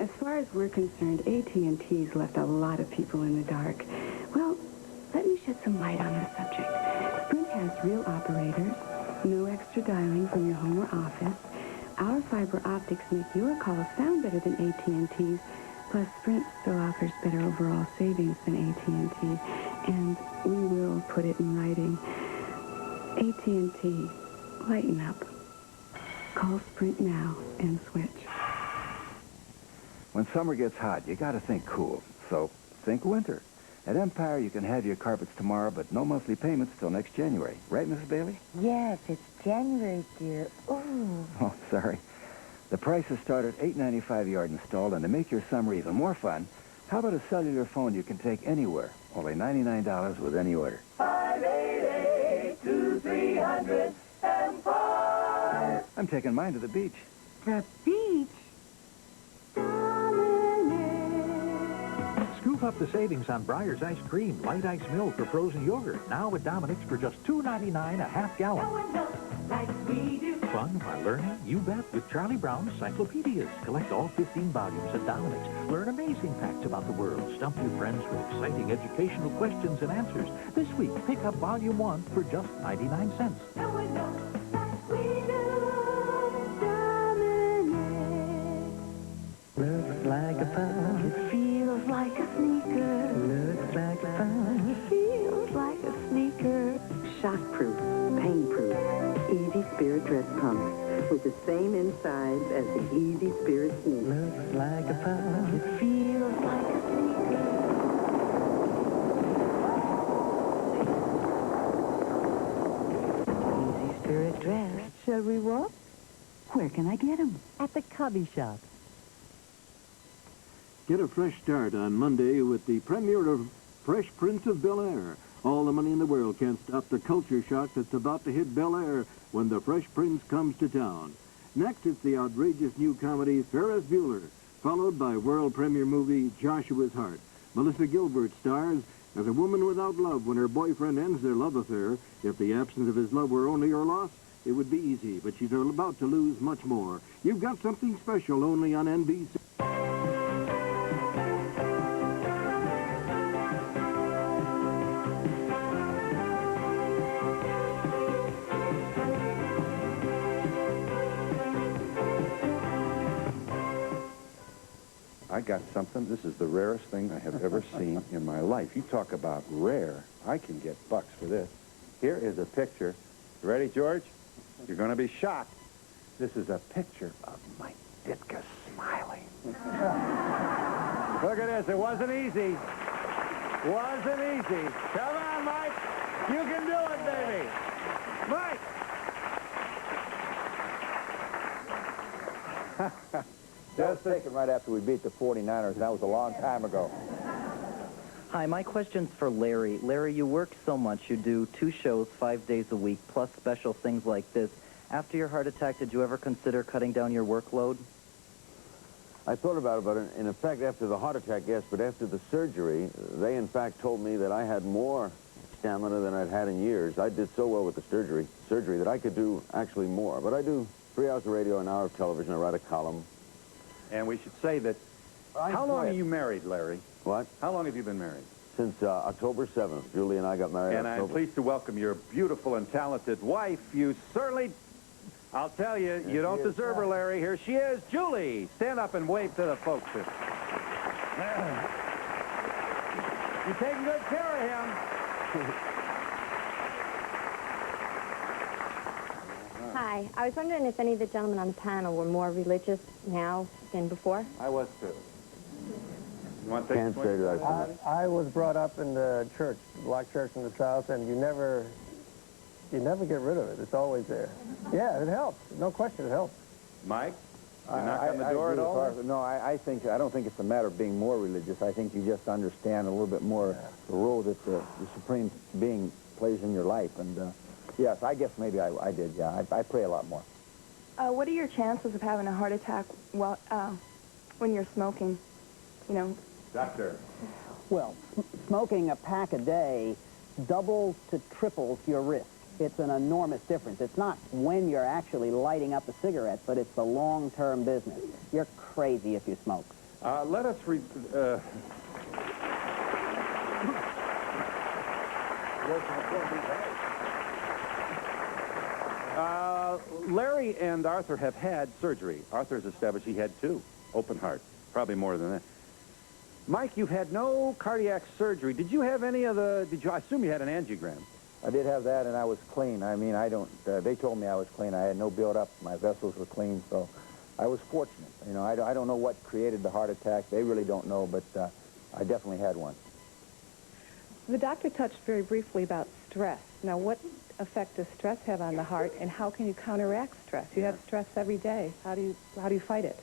As far as we're concerned, AT&T's left a lot of people in the dark. Well, let me shed some light on the subject. Sprint has real operators, no extra dialing from your home or office. Our fiber optics make your calls sound better than AT&T's. Plus, Sprint still offers better overall savings than AT&T. And we will put it in writing. AT&T, lighten up. Call Sprint now and switch. When summer gets hot, you got to think cool. So think winter. At Empire, you can have your carpets tomorrow, but no monthly payments till next January. Right, Mrs. Bailey? Yes, it's January, dear. Ooh. Oh, sorry. The prices start at $8.95 a yard installed, and to make your summer even more fun, how about a cellular phone you can take anywhere? Only $99 with any order. 588-2300 Empire. I'm taking mine to the beach. The beach? Scoop Scoop up the savings on Breyer's Ice Cream, Light Ice Milk, or frozen yogurt. Now with Dominic's for just $2.99 a half gallon. Fun while learning? You bet, with Charlie Brown's Cyclopedias. Collect all 15 volumes of Dominic's. Learn amazing facts about the world. Stump your friends with exciting educational questions and answers. This week, pick up Volume 1 for just 99 cents. Looks like a fun. It feels like a sneaker. Looks like a fun. It feels like a sneaker. Shockproof, pain-proof, Easy Spirit dress pumps with the same insides as the Easy Spirit sneakers. Looks like a fun. It feels like a sneaker. Easy Spirit dress. Shall we walk? Where can I get them? At the Cubby Shop. Get a fresh start on Monday with the premiere of Fresh Prince of Bel-Air. All the money in the world can't stop the culture shock that's about to hit Bel-Air when the Fresh Prince comes to town. Next, it's the outrageous new comedy Ferris Bueller, followed by world premiere movie Joshua's Heart. Melissa Gilbert stars as a woman without love when her boyfriend ends their love affair. If the absence of his love were only her loss, it would be easy, but she's about to lose much more. You've got something special only on NBC. I got something. This is the rarest thing I have ever seen in my life. You talk about rare. I can get bucks for this. Here is a picture. You ready, George? You're going to be shocked. This is a picture of Mike Ditka smiling. Look at this. It wasn't easy. Wasn't easy. Come on, Mike. You can do it, baby. Mike. That was taken right after we beat the 49ers. That was a long time ago. Hi, my question's for Larry. Larry, you work so much. You do 2 shows 5 days a week, plus special things like this. After your heart attack, did you ever consider cutting down your workload? I thought about it, but in effect, after the heart attack, yes, but after the surgery, they in fact told me that I had more stamina than I'd had in years. I did so well with the surgery that I could do actually more. But I do 3 hours of radio, an hour of television, I write a column. And we should say that, how long are you married, Larry? What? How long have you been married? Since October 7th. Julie and I got married And I'm October. pleased to welcome your beautiful and talented wife. You certainly, I'll tell you, you don't deserve her, Larry. Here she is, Julie. Stand up and wave to the folks here. You're taking good care of him. Hi. I was wondering if any of the gentlemen on the panel were more religious now than before. I was, too. You want to take Can't say that I've seen I was brought up in the church, the black church in the South, and you never get rid of it. It's always there. Yeah, it helps. No question, it helps. Mike? You knock on the door at all? No, I don't think it's a matter of being more religious. I think you just understand a little bit more the role that the Supreme Being plays in your life. And, yes, I guess maybe I did, yeah. I pray a lot more. What are your chances of having a heart attack while, when you're smoking? You know? Doctor. Well, smoking a pack a day doubles to triples your risk. It's an enormous difference. It's not when you're actually lighting up a cigarette, but it's the long-term business. You're crazy if you smoke. Let us Larry and Arthur have had surgery. Arthur's established he had 2. Open heart. Probably more than that. Mike, you've had no cardiac surgery. Did you have any of the... I assume you had an angiogram. I did have that, and I was clean. I mean, they told me I was clean. I had no build-up. My vessels were clean, so I was fortunate. You know, I don't know what created the heart attack. They really don't know, but I definitely had one. The doctor touched very briefly about stress. Now, what effect does stress have on the heart, and how can you counteract stress? You have stress every day. How do you fight it?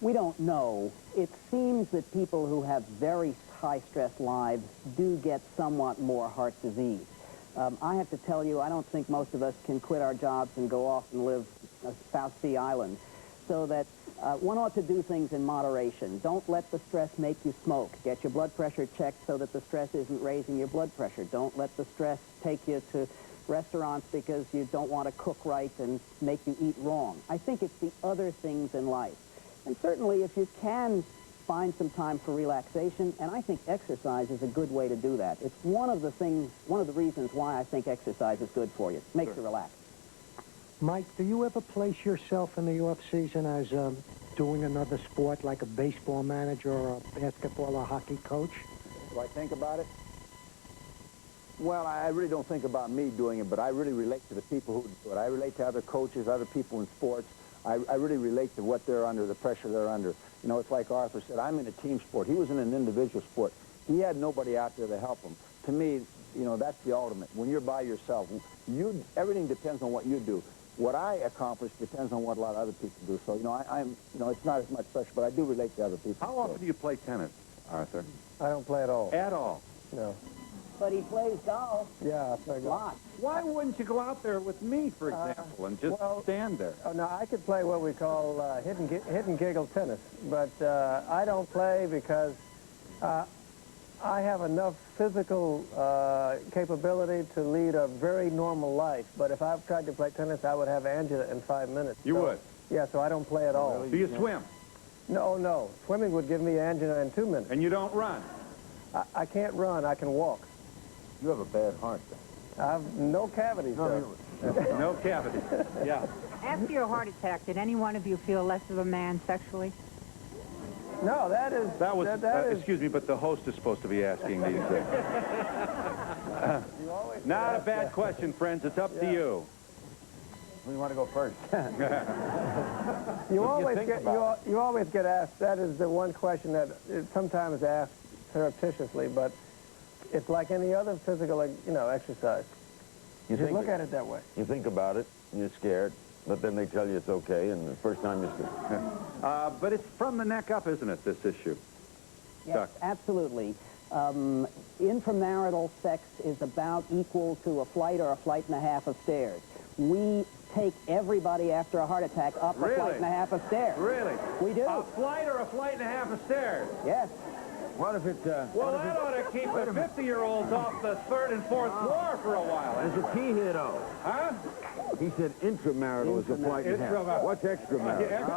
We don't know. It seems that people who have very high-stress lives do get somewhat more heart disease. I have to tell you, I don't think most of us can quit our jobs and go off and live South Sea Island. So that One ought to do things in moderation. Don't let the stress make you smoke. Get your blood pressure checked so that the stress isn't raising your blood pressure. Don't let the stress take you to restaurants because you don't want to cook right and make you eat wrong. I think it's the other things in life. And certainly if you can find some time for relaxation, and I think exercise is a good way to do that. It's one of the reasons why I think exercise is good for you. It makes you relax. Mike, do you ever place yourself in the off-season as doing another sport like a baseball manager or a basketball or hockey coach? Do I think about it? Well, I really don't think about me doing it, but I really relate to the people who do it. I relate to other coaches, other people in sports. I really relate to what they're under, the pressure they're under. You know, it's like Arthur said, I'm in a team sport. He was in an individual sport. He had nobody out there to help him. To me, you know, that's the ultimate. When you're by yourself, everything depends on what you do. What I accomplish depends on what a lot of other people do. So, you know, it's not as much pressure, but I do relate to other people. How often do you play tennis, Arthur? I don't play at all. At all? No. But he plays golf. Yeah, I play golf. Why wouldn't you go out there with me, for example, and just stand there? Oh, no, I could play what we call hidden giggle tennis, but I don't play because I have enough physical capability to lead a very normal life. But if I tried to play tennis, I would have angina in 5 minutes. You would? Yeah, so I don't play at all. Do you swim? No. Swimming would give me angina in 2 minutes. And you don't run? I can't run. I can walk. You have a bad heart, then. I have no cavities, sir. No cavities. Yeah. After your heart attack, did any one of you feel less of a man sexually? No, that is... Excuse me, but the host is supposed to be asking these things. Not a bad question, friends. It's up to you. Who do you want to go first? You always get asked. That is the one question that is sometimes asked surreptitiously, but it's like any other physical, exercise. You should look at it that way. You think about it, and you're scared, but then they tell you it's okay, and the first time you're scared. But it's from the neck up, isn't it, this issue? Yes, Duck. absolutely. Inframarital sex is about equal to a flight or a flight and a half of stairs. We take everybody after a heart attack up a flight and a half of stairs. Really? We do. A flight or a flight and a half of stairs? Yes. What if it's... Well, that ought to keep the 50-year-olds off the 3rd and 4th floor for a while. There's a key here, though. Huh? He said intramarital is a flight and a half. What's extramarital?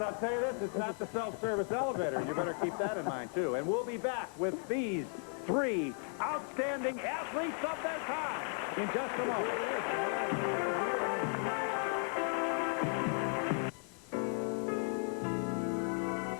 I'll tell you this, it's not the self-service elevator. You better keep that in mind, too. And we'll be back with these 3 outstanding athletes of their time in just a moment.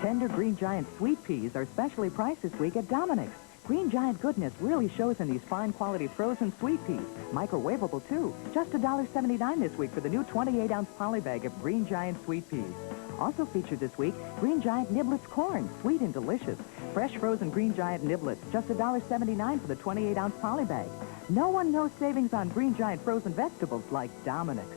Tender Green Giant sweet peas are specially priced this week at Dominic's. Green Giant goodness really shows in these fine quality frozen sweet peas. Microwavable, too. Just $1.79 this week for the new 28-ounce poly bag of Green Giant sweet peas. Also featured this week, Green Giant Niblets corn, sweet and delicious. Fresh frozen Green Giant Niblets, just $1.79 for the 28-ounce poly bag. No one knows savings on Green Giant frozen vegetables like Dominic's.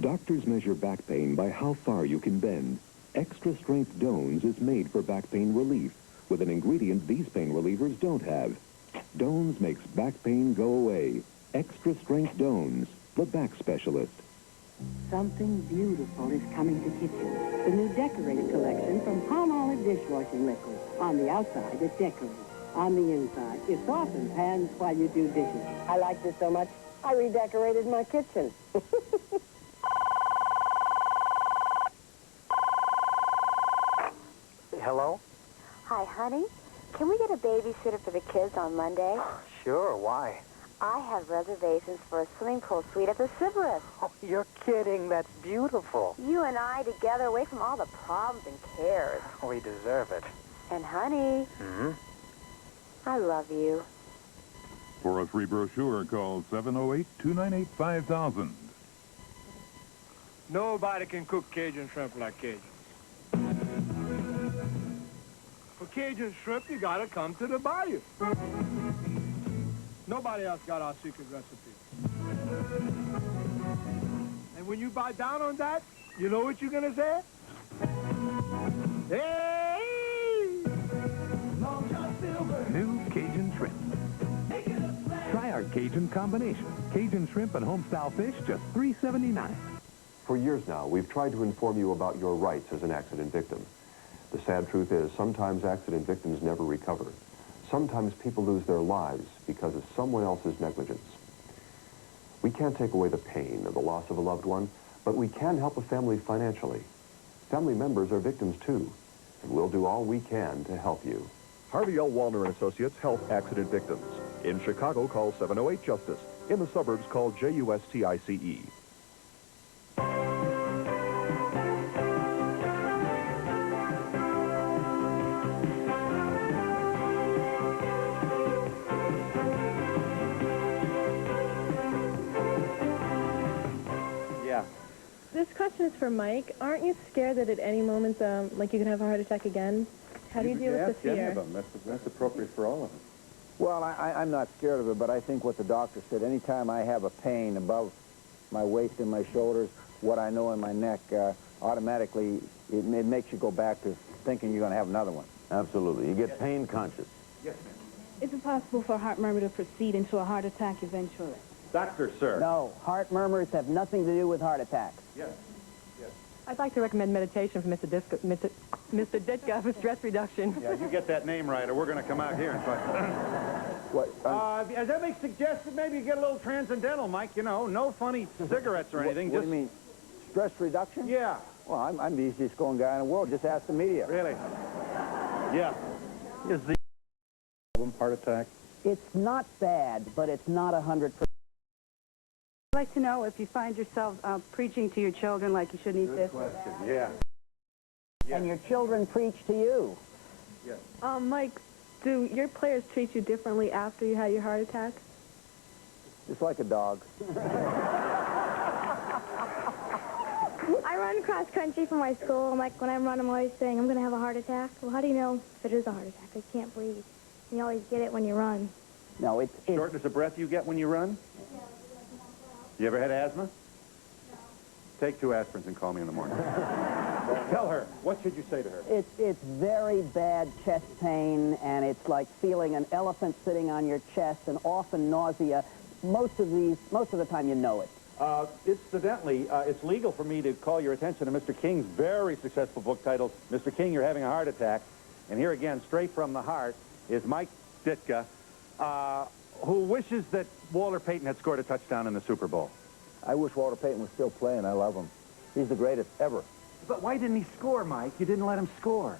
Doctors measure back pain by how far you can bend. Extra Strength Dones is made for back pain relief with an ingredient these pain relievers don't have. Dones makes back pain go away. Extra Strength Dones, the back specialist. Something beautiful is coming to kitchens. The new decorated collection from Palmolive dishwashing liquid. On the outside, it decorates. On the inside, it softens hands while you do dishes. I like this so much, I redecorated my kitchen. Hello? Hi, honey. Can we get a babysitter for the kids on Monday? Sure, why? I have reservations for a swimming pool suite at the Sybaris. Oh, you're kidding. That's beautiful. You and I together, away from all the problems and cares. We deserve it. And, honey, I love you. For a free brochure, call 708-298-5000. Nobody can cook Cajun shrimp like Cajun. For Cajun shrimp, you gotta come to the bayou. Nobody else got our secret recipe. And when you bite down on that, you know what you're gonna say? Hey! New Cajun shrimp. Try our Cajun combination. Cajun shrimp and home-style fish, just $3.79. For years now, we've tried to inform you about your rights as an accident victim. The sad truth is, sometimes accident victims never recover. Sometimes people lose their lives because of someone else's negligence. We can't take away the pain of the loss of a loved one, but we can help a family financially. Family members are victims too, and we'll do all we can to help you. Harvey L. Wallner and Associates help accident victims. In Chicago, call 708-JUSTICE. In the suburbs, call JUSTICE. Yeah. This question is for Mike. Aren't you scared that at any moment, like you can have a heart attack again? How do you deal with the fear? Any of them. That's appropriate for all of them. Well, I'm not scared of it, but I think what the doctor said, anytime I have a pain above my waist and my shoulders, what I know in my neck, automatically it makes you go back to thinking you're going to have another one. Absolutely. You get pain conscious. Yes, ma'am. Is it possible for a heart murmur to proceed into a heart attack eventually? Doctor, sir. No, heart murmurs have nothing to do with heart attacks. Yes. Yes. I'd like to recommend meditation for Mr. Ditka for stress reduction. Yeah, you get that name right, or we're going to come out here and What? As Emmy suggested, maybe you get a little transcendental, Mike. You know, no funny cigarettes or anything. What do you mean? Stress reduction? Yeah. Well, I'm the easiest going guy in the world. Just ask the media. Really? Yeah. Is the problem heart attack? It's not bad, but it's not 100%. I'd like to know if you find yourself preaching to your children like you shouldn't eat this or that. Yeah. And your children preach to you. Yes. Mike, do your players treat you differently after you had your heart attack? Just like a dog. I run cross country for my school. Like when I'm running, I'm always saying, I'm going to have a heart attack. Well, how do you know if it is a heart attack? I can't breathe. You always get it when you run. No, it's Shortness of breath you get when you run? You ever had asthma? No. Take 2 aspirins and call me in the morning. Tell her. What should you say to her? It's very bad chest pain, and it's like feeling an elephant sitting on your chest, and often nausea. Most of the time you know it. Incidentally, it's legal for me to call your attention to Mr. King's very successful book titled, Mr. King, You're Having a Heart Attack. And here again, straight from the heart, is Mike Ditka, who wishes that Walter Payton had scored a touchdown in the Super Bowl. I wish Walter Payton was still playing. I love him. He's the greatest ever. But why didn't he score, Mike? You didn't let him score.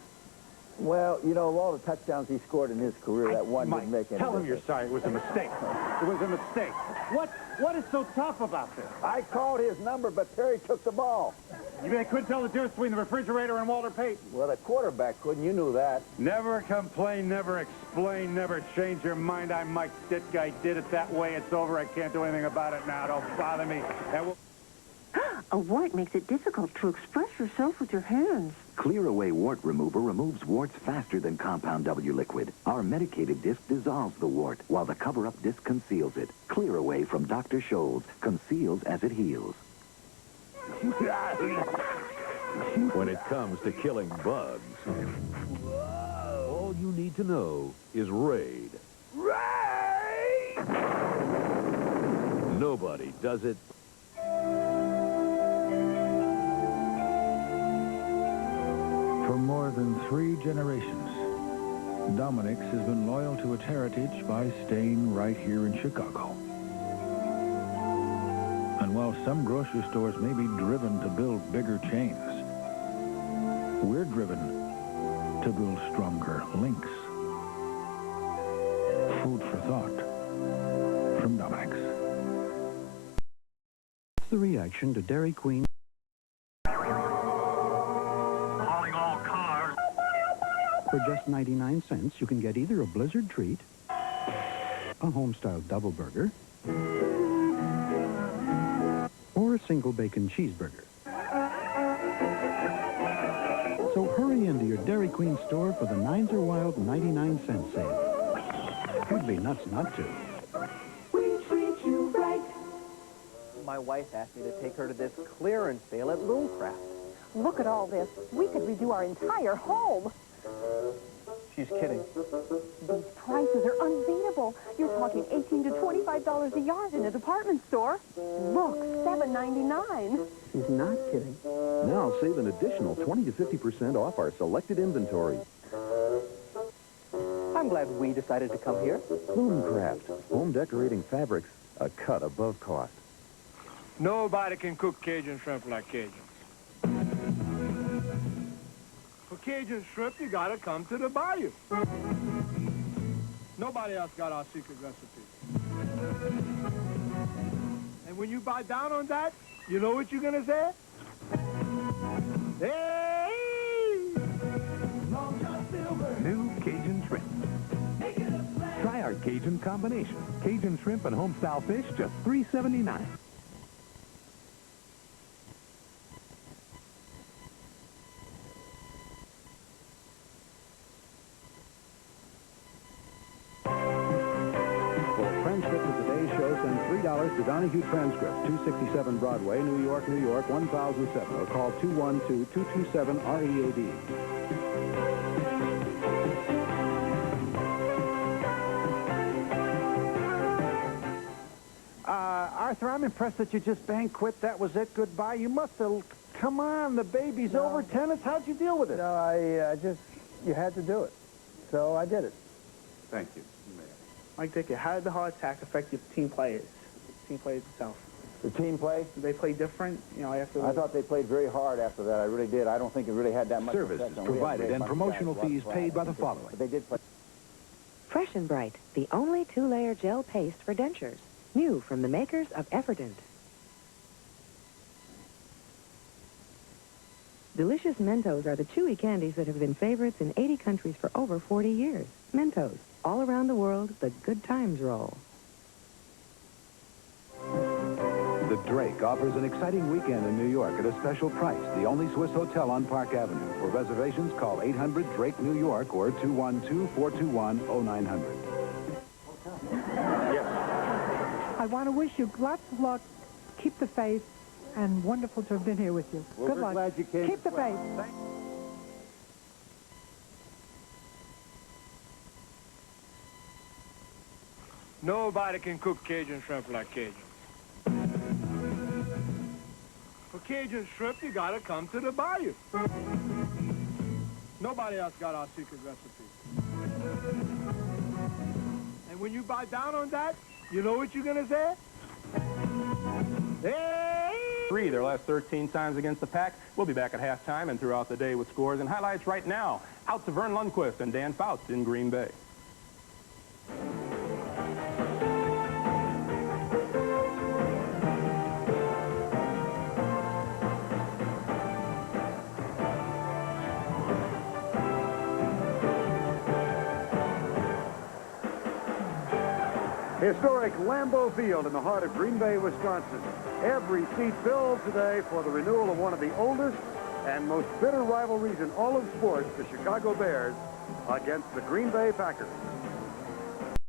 Well, you know, of all the touchdowns he scored in his career, that one Mike, didn't make any tell him difference. you're sorry. It was a mistake. It was a mistake. What is so tough about this? I called his number, but Terry took the ball. You mean I couldn't tell the difference between the refrigerator and Walter Payton? Well, the quarterback couldn't. You knew that. Never complain, never explain, never change your mind. I'm Mike Ditka. I did it that way. It's over. I can't do anything about it now. Don't bother me. And we'll... A wart makes it difficult to express yourself with your hands. Clear Away Wart Remover removes warts faster than Compound W liquid. Our medicated disc dissolves the wart, while the cover-up disc conceals it. Clear Away from Dr. Scholl's conceals as it heals. When it comes to killing bugs, all you need to know is Raid. Raid! Nobody does it For more than 3 generations, Dominic's has been loyal to its heritage by staying right here in Chicago. And while some grocery stores may be driven to build bigger chains, we're driven to build stronger links. Food for thought from Dominic's. What's the reaction to Dairy Queen? For just 99 cents, you can get either a Blizzard treat, a home-style double burger, or a single bacon cheeseburger. So hurry into your Dairy Queen store for the Nines Are Wild 99-cent sale. You'd be nuts not to. We treat you right. My wife asked me to take her to this clearance sale at Loomcraft. Look at all this. We could redo our entire home. She's kidding. These prices are unbeatable. You're talking $18 to $25 a yard in a department store. Look, $7.99. She's not kidding. Now save an additional 20 to 50% off our selected inventory. I'm glad we decided to come here. Blumencraft, home decorating fabrics, a cut above cost. Nobody can cook Cajun shrimp like Cajuns. For Cajun shrimp, you gotta come to the bayou. Nobody else got our secret recipe. And when you bite down on that, you know what you're gonna say? Hey! New Cajun shrimp. Try our Cajun combination. Cajun shrimp and home-style fish, just $3.79. Transcript of today's show, send $3 to Donahue Transcript, 267 Broadway, New York, New York, 1007, or call 212-227-READ. Arthur, I'm impressed that you just banged quit. That was it. Goodbye. You must have... Come on, the baby's over. Tennis, how'd you deal with it? No, I just... You had to do it. So I did it. Thank you. Mike Ditka, how did the heart attack affect your team players? Team players itself. The team play? Did they play different, you know, after... I thought they played very hard after that. I really did. I don't think it really had that much Services effect on provided and promotional fees paid by the following. But they did play. Fresh and Bright, the only two-layer gel paste for dentures. New from the makers of Efferdent. Delicious Mentos are the chewy candies that have been favorites in 80 countries for over 40 years. Mentos. All around the world, the good times roll. The Drake offers an exciting weekend in New York at a special price. The only Swiss hotel on Park Avenue. For reservations, call 800-DRAKE-NEW YORK or 212-421-0900. Yes. I want to wish you lots of luck. Keep the faith, and wonderful to have been here with you. Well, Good we're luck. glad you came Keep the as well. faith. Nobody can cook Cajun shrimp like Cajuns. For Cajun shrimp, you gotta come to the bayou. Nobody else got our secret recipe. And when you bite down on that, you know what you're gonna say? Hey! Their last 13 times against the Pack. We'll be back at halftime and throughout the day with scores and highlights right now. Out to Vern Lundquist and Dan Faust in Green Bay. Historic Lambeau Field in the heart of Green Bay, Wisconsin. Every seat filled today for the renewal of one of the oldest and most bitter rivalries in all of sports, the Chicago Bears against the Green Bay Packers.